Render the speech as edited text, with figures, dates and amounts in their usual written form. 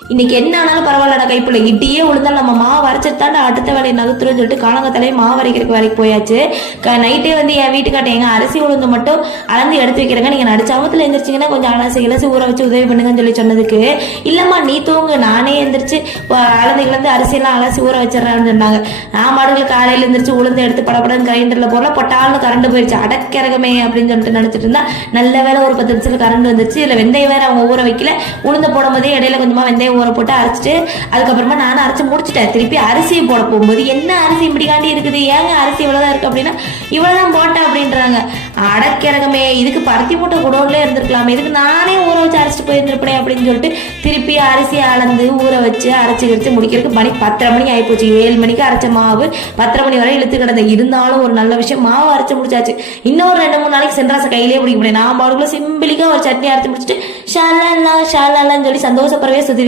இன்னைக்கு என்ன ஆனாலும் பரவாயில்லடா கைப்புள்ள இட்டியே விழுந்தாலும் நம்ம மாவு அரைச்சிட்டாண்டா அடுத்த வேலையை நகர்த்துறோம்னு சொல்லிட்டு காலங்கத்தாலே மாவு அரைக்கிறதுக்கு வேலைக்கு போயாச்சு. நைட்டே வந்து என் வீட்டுக்காட்ட எங்க அரிசி உளுந்து மட்டும் அளந்து எடுத்து வைக்கிறேங்க, நீங்க நடிச்சாமத்துல எந்திரிச்சிங்கன்னா கொஞ்சம் அலசி ஊற வச்சு உதவி பண்ணுங்கன்னு சொல்லி சொன்னதுக்கு, இல்லம்மா நீ தூங்கு நானே எந்திரிச்சு அளந்துலேருந்து அரிசியெல்லாம் அலசி ஊற வச்சிடறான்னு சொன்னாங்க. நான் மாடுகள் காலையில எந்திரிச்சு உளுந்து எடுத்து படப்படன்னு கிரைண்டர்ல போடல, பொட்டாலும் கரண்ட் போயிடுச்சு. அடக்கிறகமே அப்படின்னு சொல்லிட்டு நினைச்சிட்டு இருந்தா நல்ல வேலை ஒரு 10 நிமிஷத்துல கரண்ட் வந்துருச்சு. இல்ல வெந்தயம் வேற அவங்க ஊற வைக்கல, உளுந்த போடும் போதே இடையில கொஞ்சமா வெந்தயம் ஊற போட்டு அரைச்சிட்டு அதுக்கப்புறமா நானும் அரைச்சு முடிச்சுட்டேன். திருப்பி அரிசியை போட போகும்போது என்ன அரிசி இப்படிக்காண்டி இருக்குது, ஏங்க அரிசி இவ்வளவுதான் இருக்கு அப்படின்னா இவ்வளவுதான் போட்டேன் அப்படின்றாங்க. அடக்கிறகமே, இதுக்கு பருத்தி போட்ட குடோன்ல இருந்திருக்கலாமே, இதுக்கு நானே ஊற வச்சு அரைச்சிட்டு போயிருந்திருப்பேன் அப்படின்னு சொல்லிட்டு திருப்பி அரிசி அளந்து ஊற வச்சு அரைச்சி முடிக்கிறதுக்கு மணி 10:30 மணி ஆயிப்போச்சு. 7 மணிக்கு அரைச்ச மாவு 10:30 மணி வரை இழுத்து கிடந்தேன். இருந்தாலும் ஒரு நல்ல விஷயம், மாவு அரைச்சு முடிச்சாச்சு. இன்னொரு 2-3 நாளைக்கு சென்றாச கையிலேயே பிடிக்க முடியும். நான் பாடுக்குள்ள சிம்பிளிக்கா ஒரு சட்னி அரைச்சு முடிச்சுட்டு ஷாலான்னு சொல்லி சந்தோஷப்படவே சுத்தி